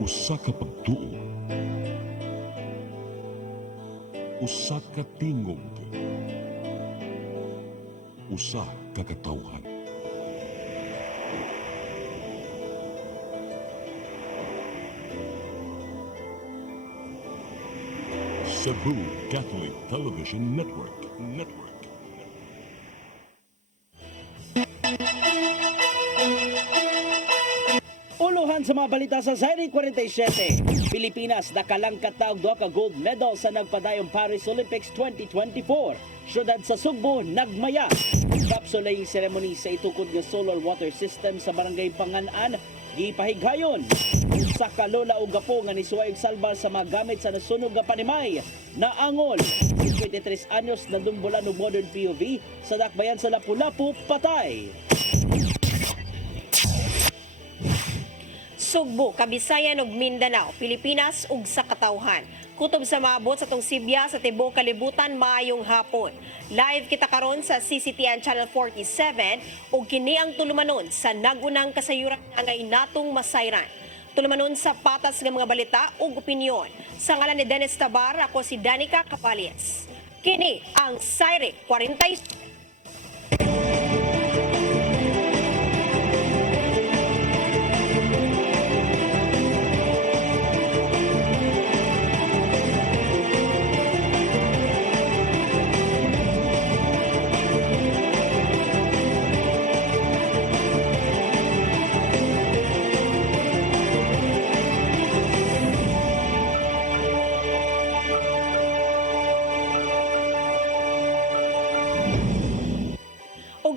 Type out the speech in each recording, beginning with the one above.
Usa ka pagtuo, usa ka tingog, usa ka katawhan. Cebu Catholic Television Network. Uluhan sa mga balita sa Zaire 47. Pilipinas nakalangkat na og duha ka gold medal sa nagpadayong Paris Olympics 2024. Syudad sa Sugbo nagmaya. Kapsulaying ceremony sa itukod nga solar water system sa barangay Panganan gipahighayon. Usa ka lola ug gapo nga nisuway og salba sa mga gamit sa nasunog nga panimay naangol. 53 anyos na dumbulan og modern POV sa dakbayan sa Lapu-Lapu patay. Sugbo, Kabisayan ug Mindanao, Pilipinas ug sa katawhan. Kutob sa maabot sa tong Sibya sa tibuok kalibutan maayong hapon. Live kita karon sa CCTN Channel 47 ug kini ang tulumanon sa nagunang kasayuran angay natong masayran. Tulumanon sa patas nga mga balita ug opinyon. Sa ngalan ni Dennis Tabar, ako si Danica Capalies. Kini ang Zaire 47.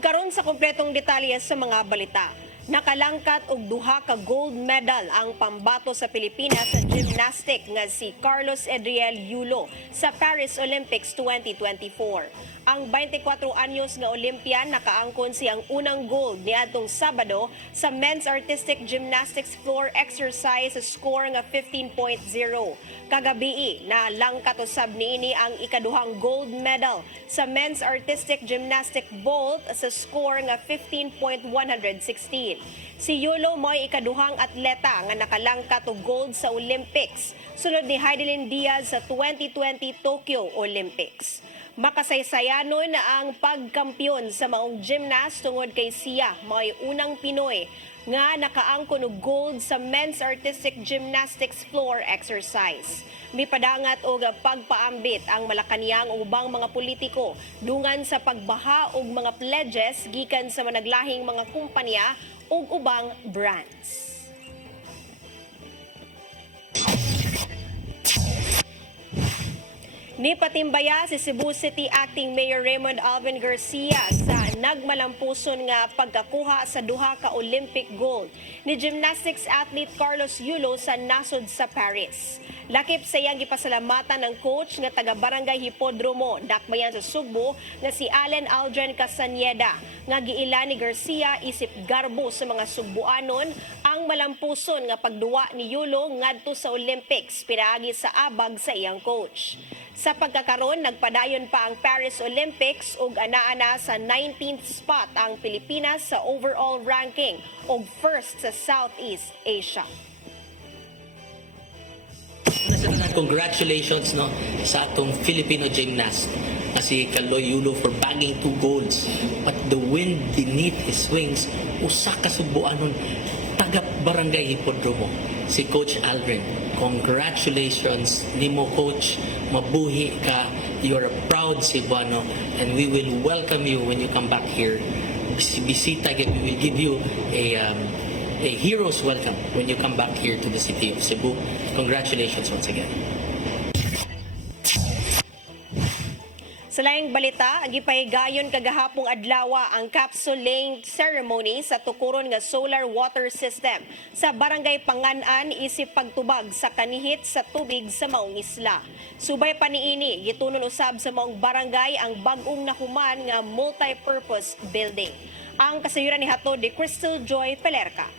Karon sa kompletong detalye sa mga balita. Nakalangkat og duha ka gold medal ang pambato sa Pilipinas sa gymnastic nga si Carlos Edriel Yulo sa Paris Olympics 2024. Ang 24 anyos nga Olympian nakaangkon siyang unang gold niadtong Sabado sa men's artistic gymnastics floor exercise sa score nga 15.0. Kagabi na langkat usab niini ang ikaduhang gold medal sa men's artistic gymnastic vault sa score nga 15.116. Si Yulo mo'y ikaduhang atleta nga nakalangkat og gold sa Olympics, sunod ni Heidelin Diaz sa 2020 Tokyo Olympics. Makasaysayanon na ang pagkampiyon sa maong gymnast tungod kay siya mo'y unang Pinoy nga nakaangkon og gold sa men's artistic gymnastics floor exercise. Mipadangat og pagpaambit ang Malacañang ug ubang mga politiko dungan sa pagbaha og mga pledges gikan sa managlahing mga kumpanya ug ubang brands. Nipatimbaya si Cebu City Acting Mayor Raymond Alvin Garcia sa nagmalampuson nga pagkakuha sa duha ka Olympic gold ni gymnastics athlete Carlos Yulo sa nasod sa Paris. Lakip sa iyang gipasalamatan ng coach nga taga-barangay Hipodromo, dakbayan sa Sugbo nga si Allen Aldrin Casaneda nga giila ni Garcia isip garbo sa mga Sugbuanon ang malampuson nga pagduwa ni Yulo ngadto sa Olympics pinaagi sa abag sa iyang coach. Sa pagkakaroon, nagpadayon pa ang Paris Olympics ug anaa sa 19th spot ang Pilipinas sa overall ranking ug first sa Southeast Asia. Congratulations no sa atong Filipino gymnast na si Kaloy Yulo for bagging 2 golds. But the wind beneath his wings, usa ka Sugbuanon taga Barangay Hipodromo, si Coach Aldrin. Congratulations nimo, Coach. Mabuhi ka. You're a proud Cebuano and we will welcome you when you come back here. Bisita, we will give you a hero's welcome when you come back here to the city of Cebu. Congratulations once again. Sa laing balita, gipahigayon kagahapong adlaw ang capsule laying ceremony sa tukuron nga solar water system sa Barangay Panganan isip pagtubag sa kanihit sa tubig sa maong isla. Subay pa niini, gitunon usab sa maong barangay ang bag-ong nahuman nga multi-purpose building. Ang kasayuran ni hatod ni Crystal Joy Pelerca.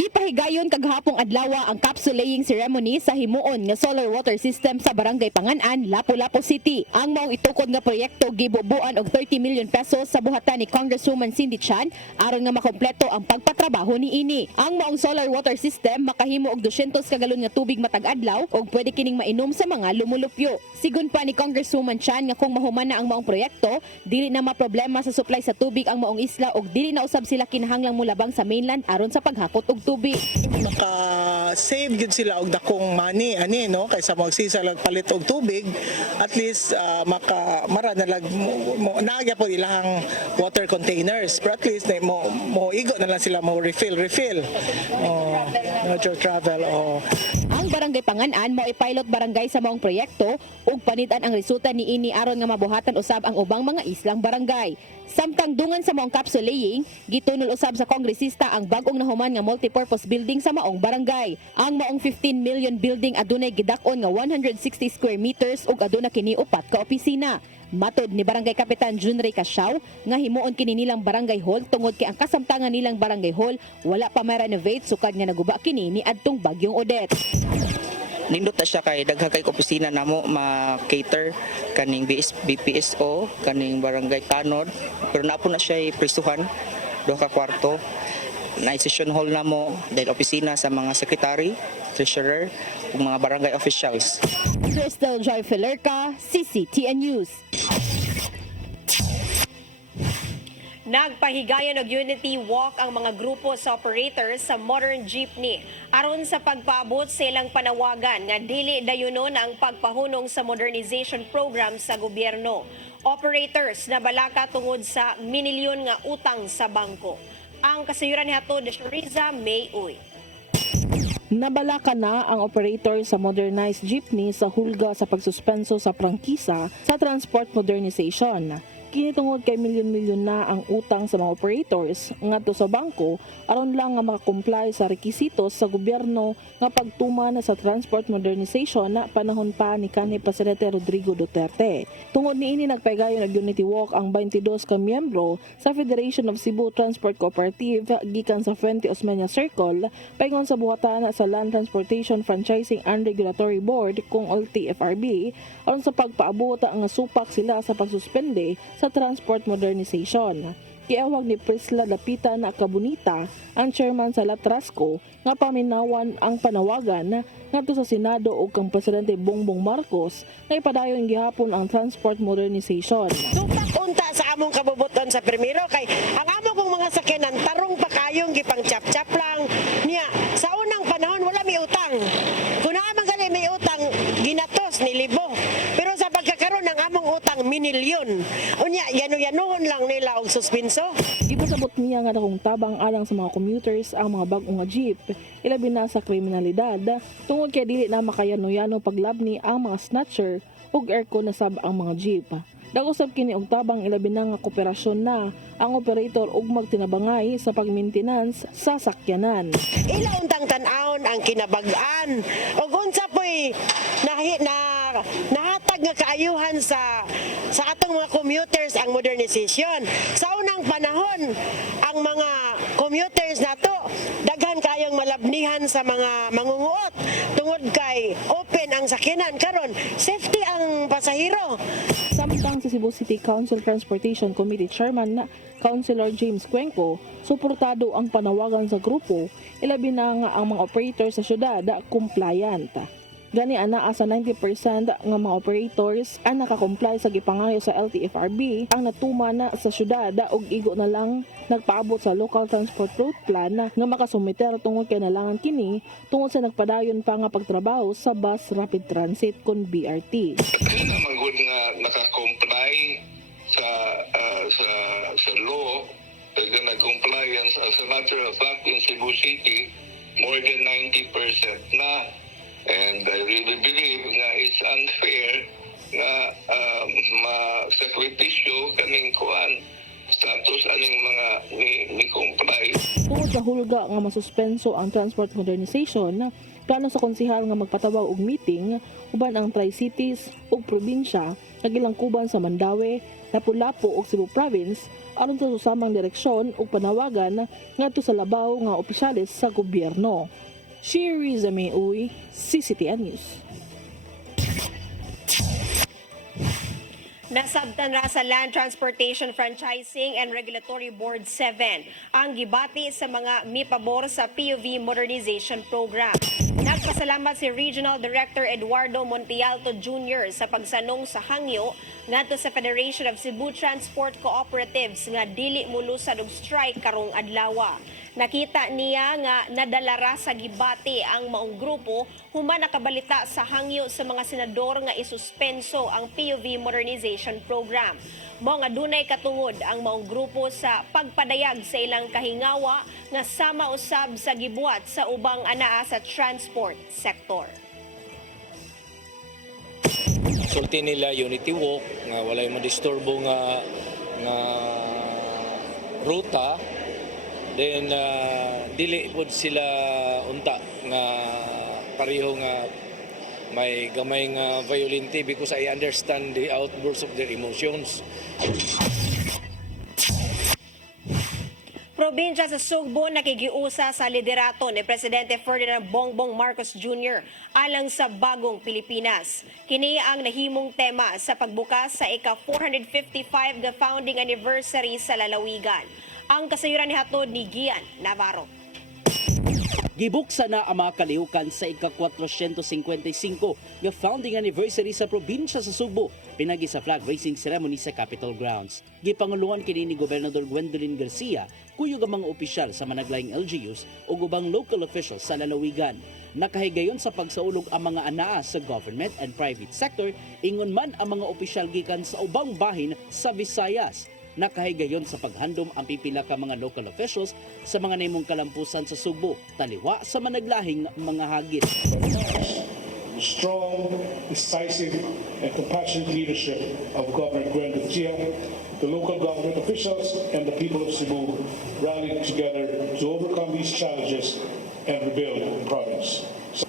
Gipahigayon kaghapong adlaw ang capsule laying ceremony sa himuon nga solar water system sa Barangay Panganan, Lapu-Lapu City. Ang maong itukod nga proyekto gibubuan og 30 million pesos sa buhatan ni Congresswoman Cindy Chan aron nga makompleto ang pagpatrabaho niini. Ang maong solar water system makahimo og 200 ka galon nga tubig matag adlaw ug pwede kining mainom sa mga lumulupyo. Sigon pa ni Congresswoman Chan nga kung mahuman na ang maong proyekto, dili na maproblema sa supply sa tubig ang maong isla ug dili na usab sila kinahanglang mulabang sa mainland aron sa paghakot og tubig. Maka-save gid sila og dakong money ani no kaysa magsisa lang palit og tubig, at least mara na lag naagya po ilang water containers, but at least mo igo na lang sila mo refill no travel. Ang Barangay Panganan mo i-pilot barangay sa maong proyekto ug panitan ang resulta niini aron nga mabuhatan usab ang ubang mga islang barangay. Samtang dungan sa maong capsule laying, gitunol usab sa kongresista ang bag-ong nahuman nga multipurpose building sa maong barangay. Ang maong 15 million building adunay gidak-on nga 160 square meters ug aduna kini upat ka opisina. Matod ni Barangay Kapitan Junray Casao nga himuon kini nilang barangay hall tungod kay ang kasamtangan nilang barangay hall wala pa ma-renovate sukad nga naguba kini ni adtong bagyong Odette. Nindot ta siya kay dagha kay opisina namo ma-cater kaning BPSO kaning barangay tanod, pero napo na siya prisuhan duha ka kwarto na session hall namo dahil opisina sa mga secretary, treasurer ug mga barangay officials. Crystal Joy Filerca, CCTN News. Nagpahigayon og Unity Walk ang mga grupo sa operators sa modern jeepney aron sa pagpaabot sa ilang panawagan nga dili dayunon ang pagpahunong sa modernization program sa gobyerno. Operators na balaka tungod sa minilyon nga utang sa bangko. Ang kasayuran ni hatod ni Shariza May Uy. Nabalaka na ang operator sa modernized jeepney sa hulga sa pagsuspenso sa prangkisa sa transport modernization. Kinitungod kay milyon-milyon na ang utang sa mga operators ngadto sa bangko aron lang nga makakomply sa rekisitos sa gobyerno nga pagtuman sa transport modernization na panahon pa ni kanhi Presidente Rodrigo Duterte. Tungod niini nagpaygayon og Unity Walk ang 22 ka miyembro sa Federation of Cebu Transport Cooperative gikan sa Fuente Osmeña Circle paingon sa buhatan sa Land Transportation Franchising and Regulatory Board kung LTFRB aron sa pagpaabot nga supak sila sa pagsuspende sa transport modernization. Giawag ni Prisla Lapita na Kabunita, ang chairman sa Latrasco, nga paminawan ang panawagan ngadto sa Senado ug kang Presidente Bongbong Marcos na ipadayon gihapon ang transport modernization. Tupak unta sa among kabubuton sa primero kay ang among kong mga sakyanan tarong pa kayong gipang chap-chap lang niya. Sa unang panahon wala may utang. Kung naman gali may utang ginatos ni libo. Pero sa pagkakaroon ng among utang minilyon. Unya yanu-yanuhon lang nila og suspenso. Ipasabot niya nga dakong tabang alang sa mga commuters ang mga bag-o nga jeep, ilabi na sa kriminalidad, tungod kay dili na makayano-yano paglabni ang mga snatcher ug aircon na sab ang mga jeep. Dagosab kini og tabang ilabi na nga kooperasyon na ang operator ug magtinabangay sa pag-maintenance sa sakyanan. Ila untang tan-awon ang kinabag-an ug unsa poy nahatag nga kaayuhan sa atong mga commuters ang modernization. Sa unang panahon, ang mga commuters nato daghan kayong malabnihan sa mga mangunguot tungod kay open ang sakyanan karon safety ang pasahero. Samtang si Cebu City Council Transportation Committee Chairman na Councilor James Cuenco, suportado ang panawagan sa grupo, ilabi na nga ang mga operator sa syudad compliant. Gani ana asa 90% nga mga operators ang nakakomply sa gipangayo sa LTFRB ang natuma na sa syudad ug igo na lang nagpaabot sa local transport route plan nga makasumiter tungod kay nalangan kini tungod sa nagpadayon pa nga pagtrabaho sa bus rapid transit kon BRT. Kaya naman good nga naka-comply sa law, nag-compliance as a matter of fact in Cebu City, more than 90% na. And I really believe nga it's unfair nga ma-sakripisyo kaming kuan status aning mga ni comply. Tungod sa hulga nga masuspenso ang transport modernization, Plano sa konsehal nga magpatawaw og meeting uban ang Tri-Cities ug probinsya nagilangkuban sa Mandaue, Lapu-Lapu ug Cebu Province aron sa susamang direksyon ug panawagan ngadto sa labaw nga opisyales sa gobyerno. Shiri Zameuy, CCTN News. Nasabtan ra sa Land Transportation Franchising and Regulatory Board 7 ang gibati sa mga mipabor sa PUV Modernization Program. Nagpasalamat si Regional Director Eduardo Montialto Jr. sa pagsanong sa hangyo ngadto sa Federation of Cebu Transport Cooperatives nga dili mulusad og strike karong adlaw. Nakita niya nga nadalara sa gibati ang maong grupo human nakabalita sa hangyo sa mga senador nga isuspenso ang PUV Modernization Program. Mao nga dunay katungod ang maong grupo sa pagpadayag sa ilang kahingawa nga sama usab sa gibuhat sa ubang anaa sa transport sector. Sulti nila unity walk nga walay madisturbo nga ruta. Then dili pod sila unta nga pareho nga may gamay nga violente because I understand the outbursts of their emotions. Probinsya sa Sugbo nakigiusa sa liderato ni Presidente Ferdinand Bongbong Marcos Jr. alang sa bagong Pilipinas. Kini ang nahimong tema sa pagbukas sa ika-455 nga founding anniversary sa lalawigan. Ang kasayuran ni hatod ni Gian Navarro. Gibuksa na ang mga kalihukan sa ika-455 nga founding anniversary sa probinsya sa Sugbo pinagi sa flag raising ceremony sa Capitol Grounds. Gipanguluhan kini ni Gobernador Gwendolyn Garcia kuyog ang mga opisyal sa managlaing LGUs o ubang local officials sa lalawigan. Nakahigayon sa pagsaulog ang mga anaa sa government and private sector ingon man ang mga opisyal gikan sa ubang bahin sa Visayas. Nakahigayon sa paghandom ang pipila ka mga local officials sa mga naimong kalampusan sa Sugbo, taliwa sa managlahing mga hagit. Strong, decisive, and compassionate leadership of Governor Gwen Garcia, the local government officials and the people of Cebu rallied together to overcome these challenges and rebuild the province.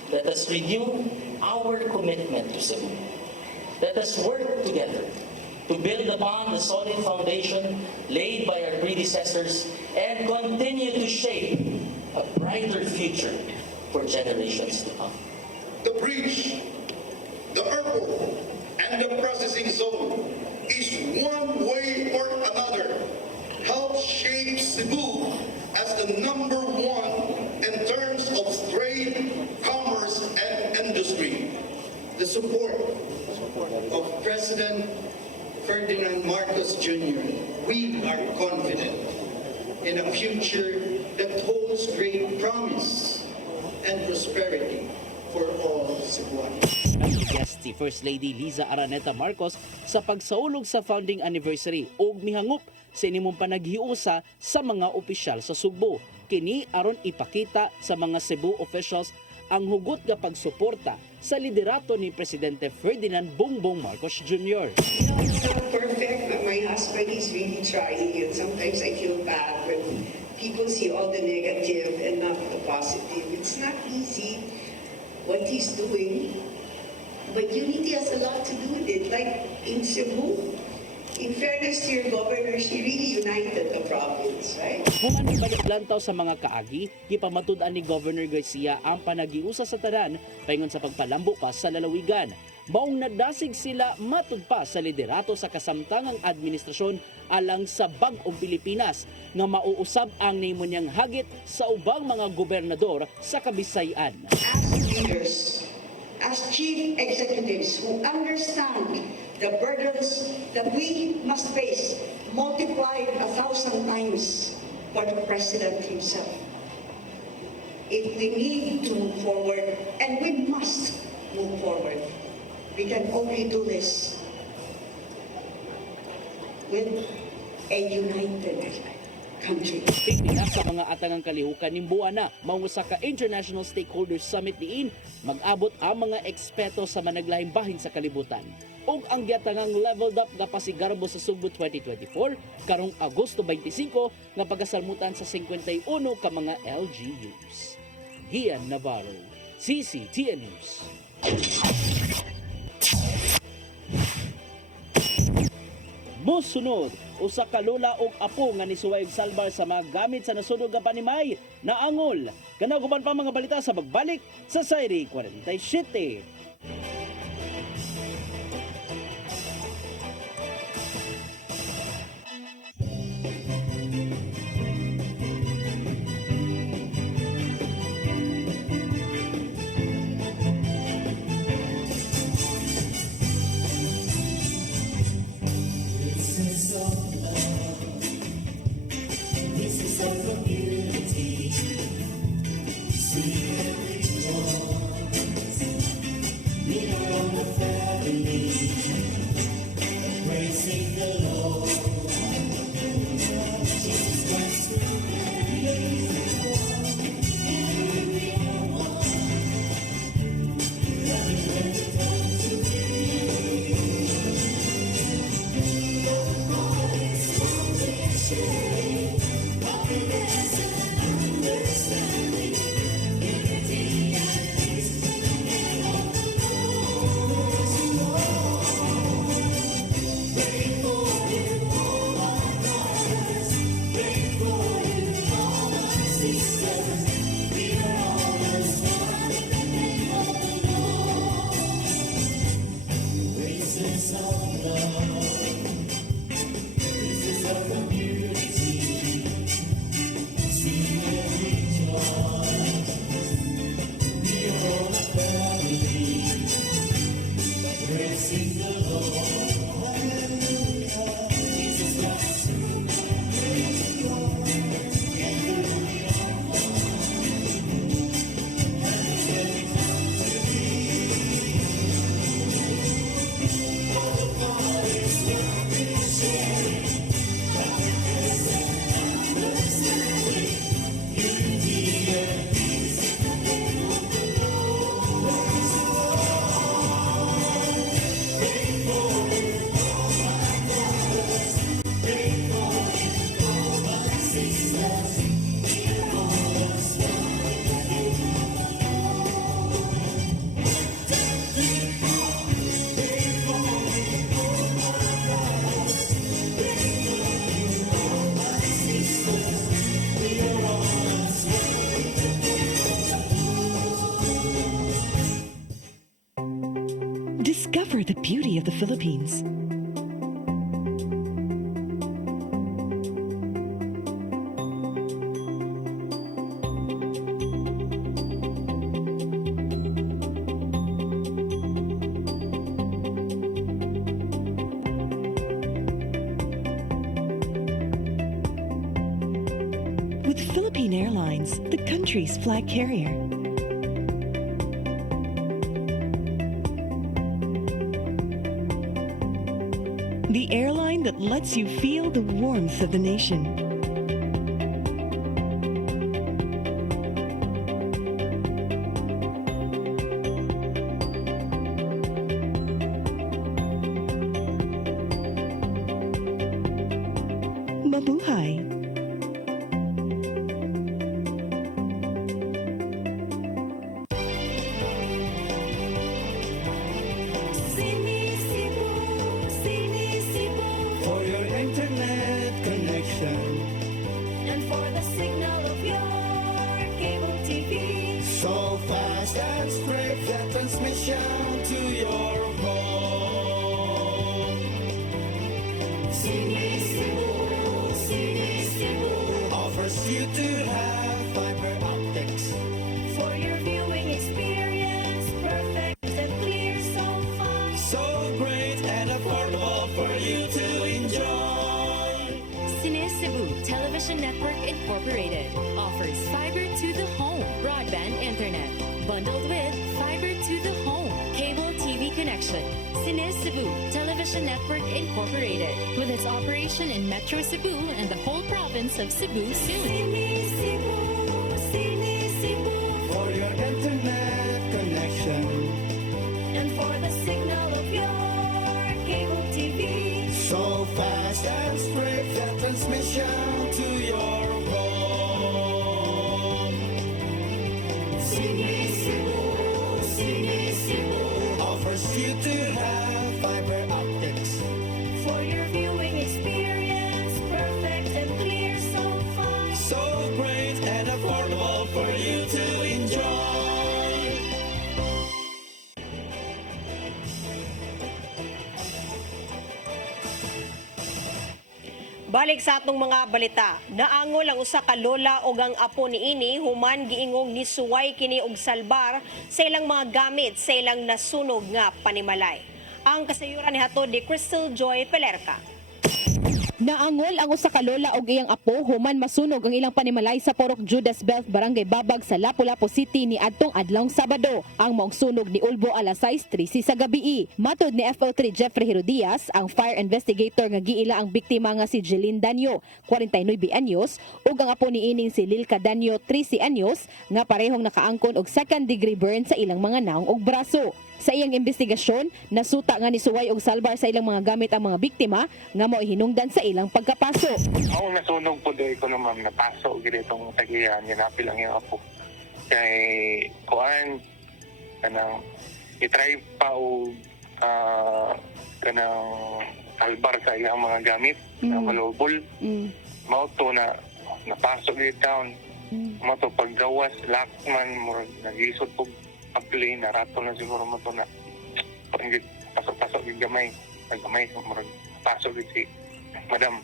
Let us renew our commitment to Cebu. Let us work together to build upon the solid foundation laid by our predecessors and continue to shape a brighter future for generations to come. The bridge, the airport, and the processing zone is one way or another help shape Cebu as the number one in terms of trade, commerce, and industry. The support of President Ferdinand Marcos Jr., we are confident in a future that holds great promise and prosperity for all Cebuanos. Nag-guest si First Lady Liza Araneta Marcos sa pagsaulog sa founding anniversary ug mihangop sa inimong panaghiusa sa mga opisyal sa Sugbo. Kini aron ipakita sa mga Cebu officials ang hugot nga pagsuporta sa liderato ni Presidente Ferdinand Bongbong Marcos Jr. It's not perfect, but my husband is really trying, and sometimes I feel bad when people see all the negative and not the positive. It's not easy what he's doing, but unity has a lot to do with it. Like in Cebu, in fairness to your governor, she really united the province, right? Human ibalik lantaw sa mga kaagi, gipamatud-an ni Governor Garcia ang panagiusa sa tanan paingon sa pagpalambo pa sa lalawigan. Maong nagdasig sila matud pa sa liderato sa kasamtangang administrasyon alang sa bag-ong Pilipinas nga mauusab ang nimo niyang hagit sa ubang mga gobernador sa Kabisayan. As leaders, as chief executives who understand the burdens that we must face, multiplied 1,000 times for the President himself. If we need to move forward, and we must move forward, we can only do this with a united country. Pipila sa mga atangang kalihukan ni Buana, mausa ka International Stakeholders Summit diin, mag-abot ang mga eksperto sa managlahing bahin sa kalibutan. Og ang giatangang leveled up nga pasigarbo sa Sugbo 2024 karong Agosto 25 nga pagasalmutan sa 51 ka mga LGUs. Gian Navarro, CCTN News. Mosunod, usa ka lola ug apo nga nisuway og salbar sa mga gamit sa nasunog nga panimay na angol. Kanaw guban pa mga balita sa pagbalik sa Sayri 47. Discover the beauty of the Philippines. With Philippine Airlines, the country's flag carrier. The airline that lets you feel the warmth of the nation. Mabuhay! For your internet connection and for the signal of your cable TV. so fast and spread that transmission to your home. Sini Cebu Offers you to have fiber optics for your viewing experience, perfect and clear, so fine. so great and affordable for you to enjoy. Cine Cebu Television Network Incorporated offers fiber to the home broadband internet bundled with fiber to the home cable TV connection. Cine Cebu Television Network Incorporated with its operation in Metro Cebu and the whole province of Cebu soon. Sini Cebu For your internet connection and for the signal of your cable TV. so fast and spread that transmission to your home. Sini Cebu Balik sa atong mga balita, naangol ang usa ka lola o ang apo niini human giingong nisuway kini og salbar sa ilang mga gamit sa ilang nasunog nga panimalay. Ang kasayuran ni hatod ni Crystal Joy Pelerca. Naangol ang usa ka lola og iyang apo human masunog ang ilang panimalay sa Porok Judas Belt, Barangay Babag sa Lapu-Lapu City ni adtong adlawng Sabado. Ang maong sunog ni Ulbo alas 6:13 sa gabii. Matod ni FO3 Jeffrey Herodias, ang fire investigator nga giila ang biktima nga si Jeline Danyo, 49 anyos, ug ang apo niining si Lilka Danyo, 13 anyos, nga parehong nakaangkon og second degree burn sa ilang mga naong ug braso. Sa iyang investigasyon, nasuta nga ni suway og salbar sa ilang mga gamit ang mga biktima nga mao hinungdan sa ilang pagkapaso. Ako nasunog po doon ko naman napaso gid itong tagihan ginapil lang yung apo. Kay kuan kanang i-try pa og kanang salbar sa ilang mga gamit na malubol. Mao to na napasok gid down. Mao to paggawas lakman mo nagisod po pag-play na rato na siguro mo to na pasok-pasok yung gamay. Naggamay, pasok yung si Madam.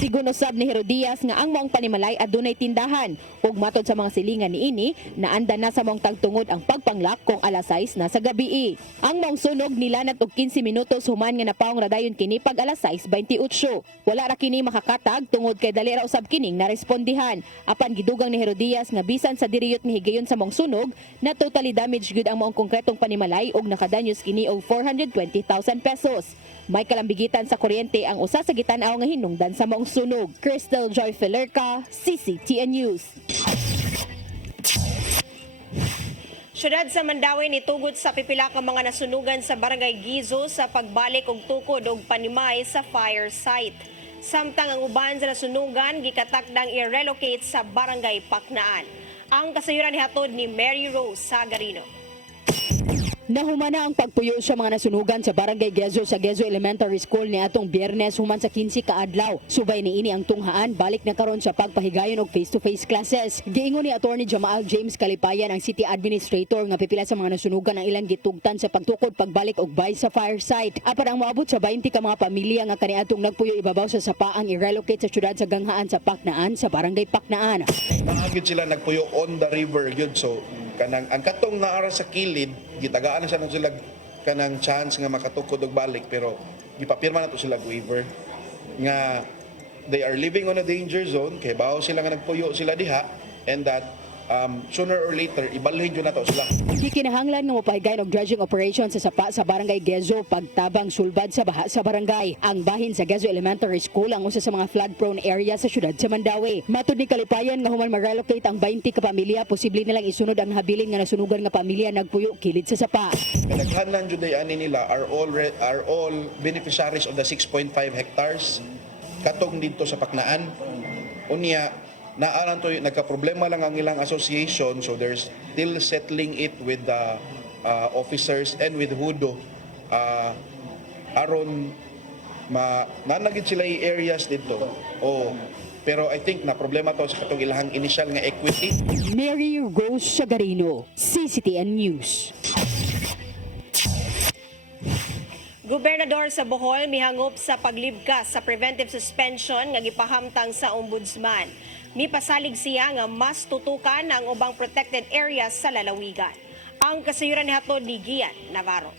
Sigun usab ni Herodias nga ang maong panimalay adunay tindahan ug matod sa mga silingan niini naanda na sa maong tagtungod ang pagpanglak kung alas 6 na sa gabii. Ang maong sunog nilanat og 15 minutos human nga napaong radayon kini pag alas 6:28. Wala ra kini makakatag tungod kay dali ra usab kining narespondihan. Apan gidugang ni Herodias nga bisan sa diriyot nga higayon sa maong sunog na totally damaged gyud ang maong konkretong panimalay ug nakadanyos kini og 420,000 pesos. May kalambigitan sa kuryente ang usa sa gitanaw nga hinungdan sa maong sunog. Crystal Joy Pelerca, CCTN News. Syudad sa Mandawi nitugod sa pipila ka mga nasunugan sa Barangay Gizo sa pagbalik og tukod og panimay sa fire site. Samtang ang uban sa nasunugan gikatakdang i-relocate sa Barangay Paknaan. Ang kasayuran ni hatod ni Mary Rose Sagarino. Nahumana ang pagpuyo sa mga nasunugan sa Barangay Gezo sa Gezo Elementary School ni atong Biyernes human sa 15 ka adlaw. Subay niini ang tunghaan balik na karon sa pagpahigayon og face-to-face classes. Giingon ni Attorney Jamal James Kalipayan ang City Administrator nga pipila sa mga nasunugan ang ilang gitugtan sa pagtukod pagbalik og bay sa fire site. Apan ang moabot sa 20 ka mga pamilya nga kaniadtong nagpuyo ibabaw sa sapa ang i-relocate sa syudad sa Ganghaan sa Paknaan sa Barangay Paknaan. Naagid sila nagpuyo on the river gyud so kanang ang katong naara sa kilid gitagaan na siya ng sila kanang chance nga makatukod og balik pero gipapirma na to sila waiver nga they are living on a danger zone kay bawo sila nga nagpuyo sila diha and that sooner or later ibalhin yun na to sila. Gikinahanglan nga mopahigayon og dredging operation sa sapa sa Barangay Gezo pagtabang sulbad sa baha sa barangay. Ang bahin sa Gezo Elementary School ang usa sa mga flood-prone area sa syudad sa Mandawi. Matud ni Kalipayan nga human mag-relocate ang 20 ka pamilya, posible nilang isunod ang habilin nga nasunugan nga pamilya nagpuyo kilid sa sapa. Naghanan jud ay ani nila are all beneficiaries of the 6.5 hectares katong dito sa Paknaan. Unya naaran to nagka-problema lang ang ilang association so there's still settling it with the officers and with Hudo aron nanagid sila i-areas dito pero I think na problema to sa katong ilahang initial nga equity. Mary Rose Sagarino, CCTN News. Gobernador sa Bohol mihangop sa paglibkas sa preventive suspension nga gipahamtang sa ombudsman. Mipasalig siya nga mas tutukan ang ubang protected areas sa lalawigan. Ang kasayuran ni hatod ni Gian Navarro.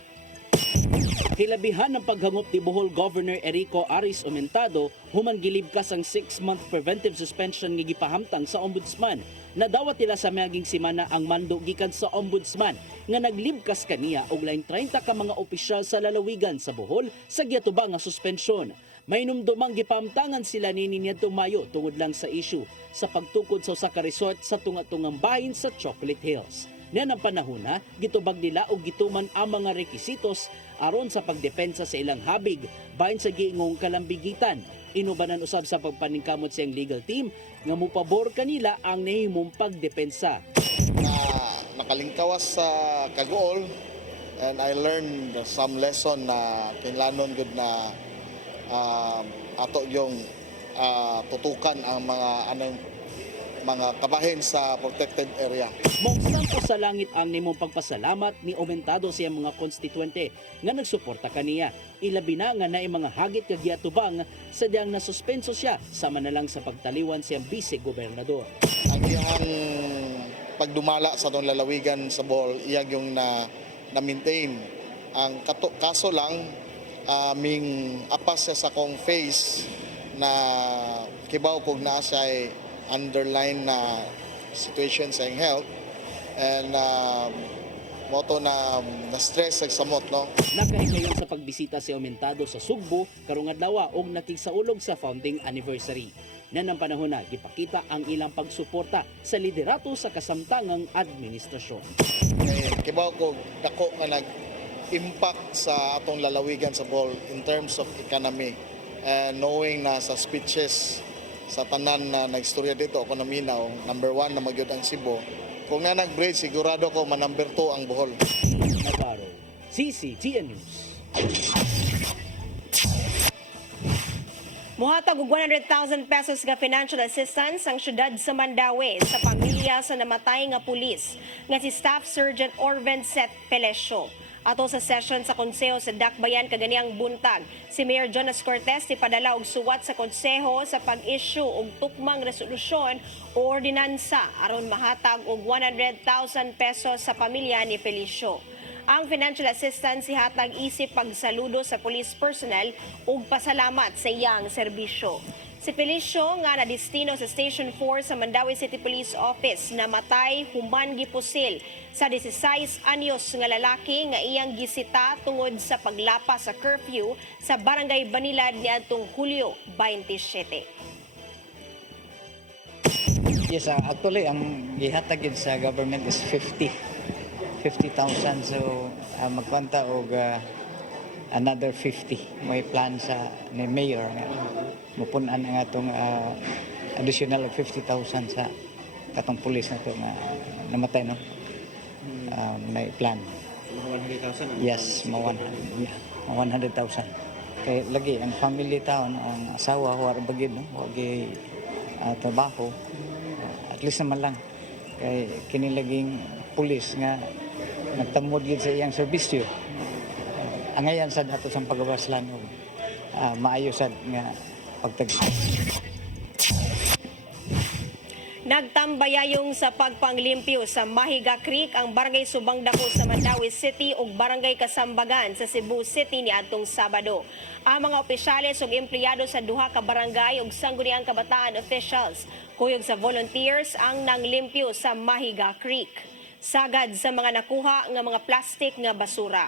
Kilabihan ng paghangop ni Bohol Governor Erico Aris Aumentado human gilibkas ang 6-month preventive suspension nga gipahamtang sa ombudsman. Nadawat nila sa miaging semana ang mando gikan sa ombudsman nga naglibkas kaniya og laing 30 ka mga opisyal sa lalawigan sa Bohol sa giatubang nga suspensyon. May numdumang gipahamtangan sila nini niadtong Mayo tungod lang sa issue sa pagtukod sa usa ka resort sa tunga-tungang bahin sa Chocolate Hills. Niyan ang panahona, gitubag nila og gituman ang mga rekisitos aron sa pagdepensa sa ilang habig bahin sa giingong kalambigitan. Inubanan usab sa pagpaningkamot sa iyang legal team nga mupabor kanila ang nahimong pagdepensa. Nakalingkawas sa Kagool and I learned some lesson na kinlanon gud na ato yung tutukan ang mga mga kabahin sa protected area. Mong sampo sa langit ang nimong pagpasalamat ni Aumentado sa iyang mga konstituente nga nagsuporta kaniya. Ilabi na nga na mga hagit kag giatubang sadyang nasuspenso siya sama na lang sa pagtaliwan siyang vice-gobernador. Ang iyang pagdumala sa itong lalawigan sa Bohol, iyang yung na-maintain. Ang kaso lang, ming apas siya sa kong face na kibaw kog naa siya ay underline na situation sa iyang health and moto na stress sa samot, no. Nakahigayon sa pagbisita si Aumentado sa Sugbo karong adlaw og nakigsaulog sa founding anniversary. Nanang panahon na gipakita ang ilang pagsuporta sa liderato sa kasamtangang administrasyon. Kibaw kog dako nga nag-impact sa atong lalawigan sa Bohol in terms of economy, and knowing na sa speeches sa tanan na nagstorya dito ako naminaw, number 1 na magyud ang Cebu. Kung na nag-break, sigurado ko number 2 ang Bohol. Navarro, CCTN News. Muhatag og 100,000 pesos nga financial assistance ang syudad sa Mandaue sa pamilya sa namatay nga pulis nga si Staff Sergeant Orven Set Pelesio. Ato sa session sa Konseho sa Dakbayan kaganiang buntag, si Mayor Jonas Cortez ipadala og suwat sa Konseho sa pag-issue og tukmang resolusyon o ordinansa aron mahatag og 100,000 pesos sa pamilya ni Felicio. Ang financial assistance ihatag isip pagsaludo sa police personnel ug pasalamat sa iyang serbisyo. Si Felicio nga nadistino sa Station 4 sa Mandaue City Police Office namatay human gipusil sa 16 anyos nga lalaki nga iyang gisita tungod sa paglapa sa curfew sa Barangay Banilad niadtong Hulyo 27. Yes, actually ang gihatag sa government is 50,000, so magkwanta og another 50 may plan sa ni mayor nga mupunan ang atong additional 50,000 sa katong pulis na to nga namatay, no. May plan. 100,000? Yes, 100,000. Kay lagi ang family taon, ang asawa war bagid, no, wagi trabaho, at least naman lang kay kini laging pulis nga nagtamod gid sa iyang serbisyo. Angayan sad ato sa pagawaslan og maayo sad nga pagtagsa. Nagtambayayong sa pagpanglimpyo sa Mahiga Creek ang Barangay Subang Dako sa Mandaue City ug Barangay Kasambagan sa Cebu City niadtong Sabado. Ang mga opisyales ug empleyado sa duha ka barangay ug sangguniang kabataan officials kuyog sa volunteers ang nanglimpyo sa Mahiga Creek. Sagad sa mga nakuha nga mga plastik nga basura.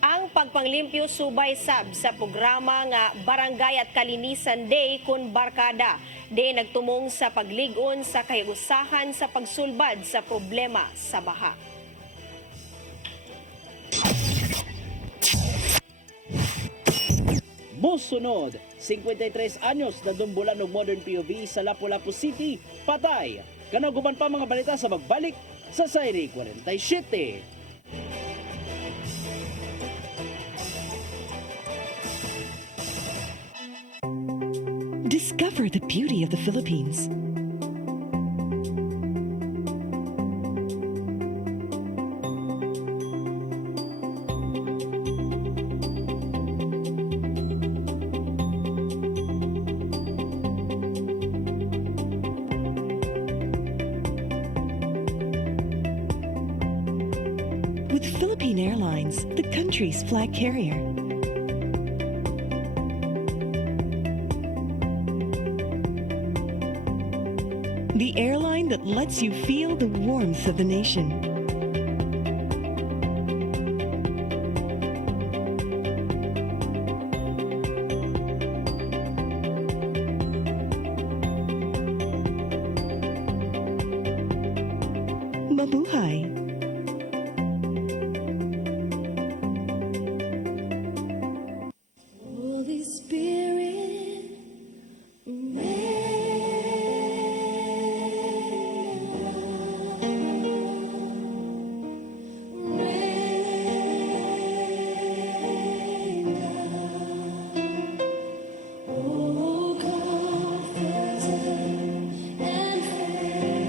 Ang pagpanglimpyo subay sab sa programa nga Barangay at Kalinisan Day kun Barkada, di nagtumong sa pagligon sa kahigusahan sa pagsulbad sa problema sa baha. Musunod, 53 anyos na dumbulan og modern POV sa Lapu-Lapu City, patay. Kanaguban pa mga balita sa magbalik sa Sayri 47. Discover the beauty of the Philippines. With Philippine Airlines, the country's flag carrier. The airline that lets you feel the warmth of the nation. Mabuhay. Holy Spirit, oh, comforter and friend.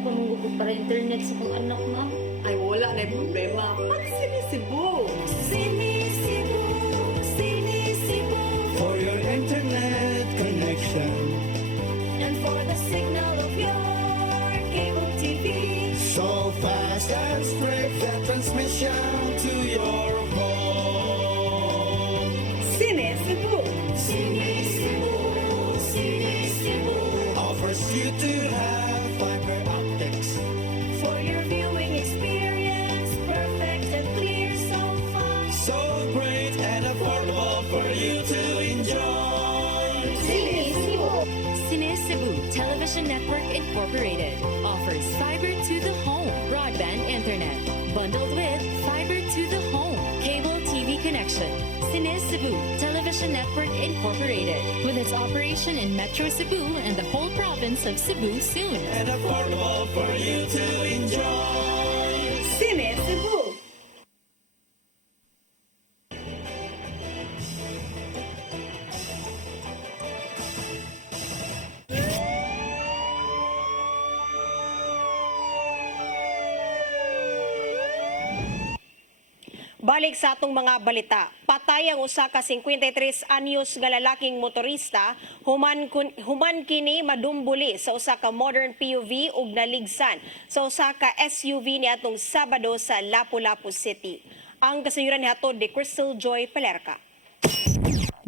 pa mong para internet sa kong anak, ma'am. Ay, wala na yung problema. Mag-Sinisibu. Sinisibu, Sinisibu. For your internet connection. And for the signal of your cable TV. So fast and straight the transmission to your home. Sinisibu. Sinisibu, Sinisibu. Offers you to have fiber optics. For your viewing experience, perfect and clear so fast. So great and affordable for you to enjoy. Sinisibu. Cine Cebu Television Network Incorporated offers fiber to the home broadband internet bundled with fiber to the home cable TV connection. Cine Cebu Television Network Incorporated with its operation in Metro Cebu and the whole province of Cebu soon. And affordable for you to enjoy. Sinisibu. Balik sa atong mga balita, patay ang usa ka 53 anyos nga lalaking motorista human kini madumbuli sa usa ka modern PUV ug naligsan sa usa ka SUV niadtong Sabado sa Lapu-Lapu City. Ang kasayuran nihatod ni Crystal Joy Pelerca.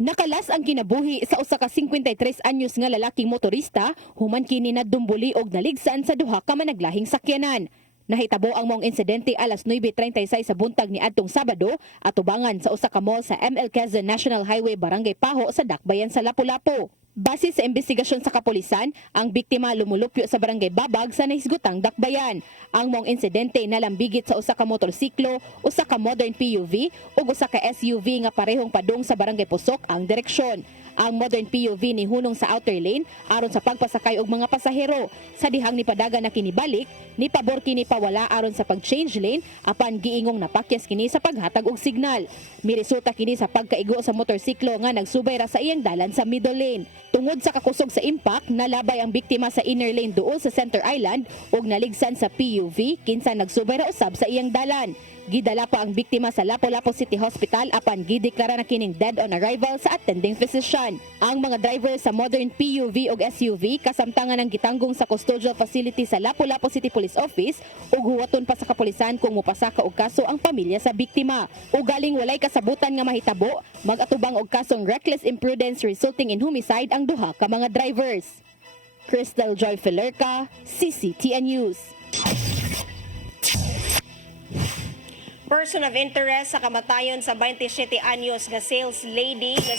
Nakalas ang kinabuhi sa usa ka 53 anyos nga lalaking motorista human kini nadumbuli og naligsan sa duha ka managlahing sakyanan. Nahitabo ang mong insidente alas 9:36 sa buntag ni adtong Sabado atubangan sa usa ka mall sa ML Quezon National Highway Barangay Paho sa Dakbayan sa Lapu-Lapu. Base sa investigasyon sa kapulisan, ang biktima lumulupyo sa Barangay Babag sa nahisgutang Dakbayan. Ang mong insidente nalambigit sa usa ka motorsiklo, usa ka modern PUV ug usa ka SUV nga parehong padung sa Barangay Pusok ang direksyon. Ang modern PUV ni hunong sa outer lane aron sa pagpasakay og mga pasahero. Sa dihang ni padaga na kinibalik, ni pabor kini pawala aron sa pag-change lane apan giingong napakyas kini sa paghatag og signal. Miresulta kini sa pagkaigo sa motorsiklo nga nagsubay ra sa iyang dalan sa middle lane. Tungod sa kakusog sa impact, nalabay ang biktima sa inner lane duol sa Center Island ug naligsan sa PUV kinsa nagsubay ra usab sa iyang dalan. Gidala pa ang biktima sa Lapu-Lapu City Hospital apan gideklara na kining dead on arrival sa attending physician. Ang mga driver sa modern PUV ug SUV kasamtangan ang gitanggong sa custodial facility sa Lapu-Lapu City Police Office ug huwaton pa sa kapulisan kung mopasaka og kaso ang pamilya sa biktima. Ugaling walay kasabutan nga mahitabo, mag-atubang og kasong reckless imprudence resulting in homicide ang duha ka mga drivers. Crystal Joy Pelerca, CCTN News. Person of interest sa kamatayon sa 27 anyos nga sales lady nga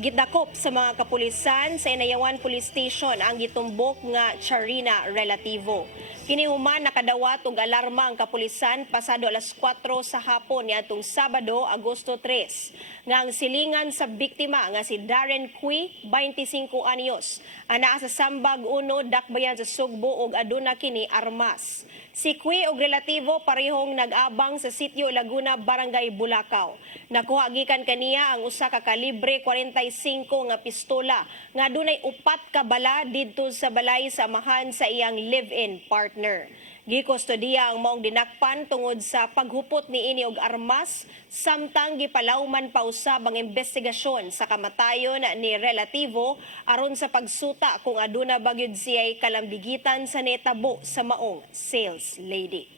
gidakop sa mga kapulisan sa Inayawan Police Station ang gitumbok nga Charina relativo. Kini human nakadawat og alarma ang kapulisan pasado alas 4 sa hapon niadtong Sabado, Agosto 3. Nga ang silingan sa biktima nga si Darren Cui, 25 anyos, anaa sa Sambag 1, Dakbayan sa Sugbo ug aduna kini armas. Si Cui og relativo parehong nag-abang sa sitio Laguna, Barangay Bulacau. Nakuha gikan kaniya ang usa ka kalibre 45 nga pistola nga dunay 4 ka bala didto sa balay sa amahan sa iyang live-in partner. Gikustodiya ang maong dinakpan tungod sa paghupot ni ini og armas samtang gipalawman pa usab ang investigasyon sa kamatayon ni relativo aron sa pagsuta kung aduna ba gyud siya'y kalambigitan sa netabo sa maong sales lady.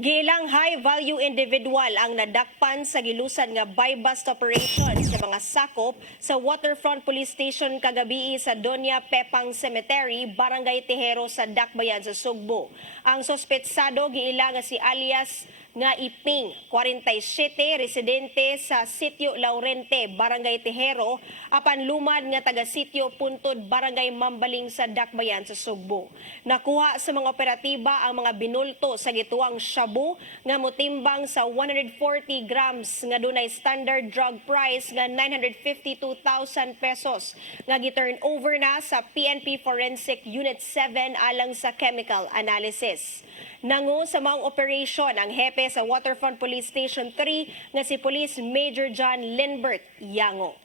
Gilang high-value individual ang nadakpan sa gilusan nga buy-bust operation sa mga sakop sa Waterfront Police Station kagabi sa Doña Pepang Cemetery, Barangay Tejero sa Dakbayan sa Sugbo. Ang sospetsado giila nga si alias nga Iping, 47, residente sa Sitio Laurente, Barangay Tejero, apan lumad nga taga-sitio Puntod, Barangay Mambaling sa Dakbayan sa Sugbo. Nakuha sa mga operatiba ang mga binulto sa gituang shabu nga motimbang sa 140 grams nga dunay standard drug price nga 952,000 pesos nga gi-turn over na sa PNP Forensic Unit 7 alang sa chemical analysis. Nangu sa maong operasyon ang hepe sa Waterfront Police Station 3 nga si Police Major John Lindbert Yango.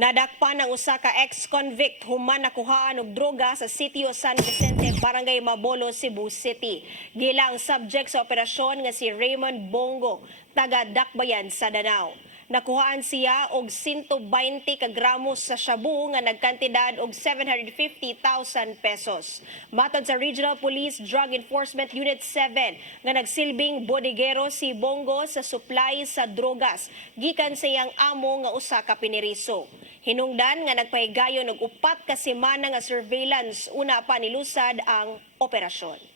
Nadakpan ang usa ka ex-convict human nakuhaan og droga sa sitio San Vicente, Barangay Mabolo, Cebu City. Gila ang subject sa operasyon nga si Raymond Bongo, taga Dakbayan sa Danao. Nakuhaan siya og 120 ka gramos sa shabu nga nagkantidad og 750,000 pesos. Matod sa Regional Police Drug Enforcement Unit 7 nga nagsilbing bodigero si Bongo sa supply sa drogas gikan sa iyang amo nga usa ka piniriso. Hinungdan nga nagpahigayon og 4 ka semana nga surveillance una pa nilusad ang operasyon.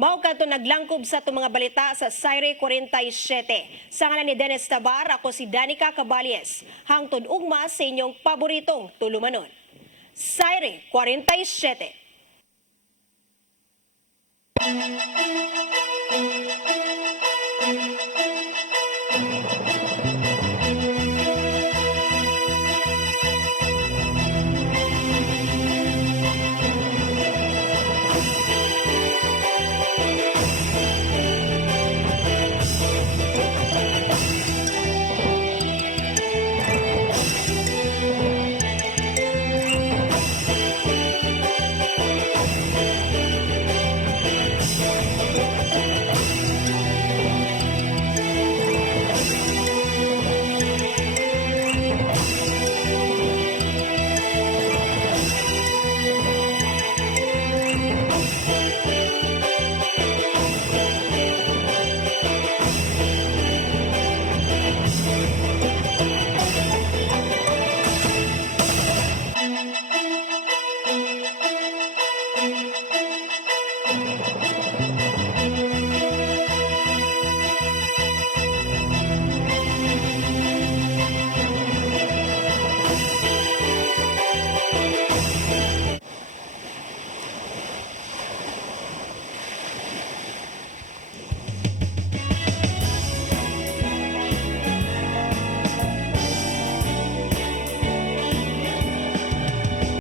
Mao kadto naglangkob sa itong mga balita sa Saire 47. Sa ngalan ni Dennis Tabar, ako si Danica Caballes. Hangtod ugma sa inyong paboritong tulumanon. Saire 47.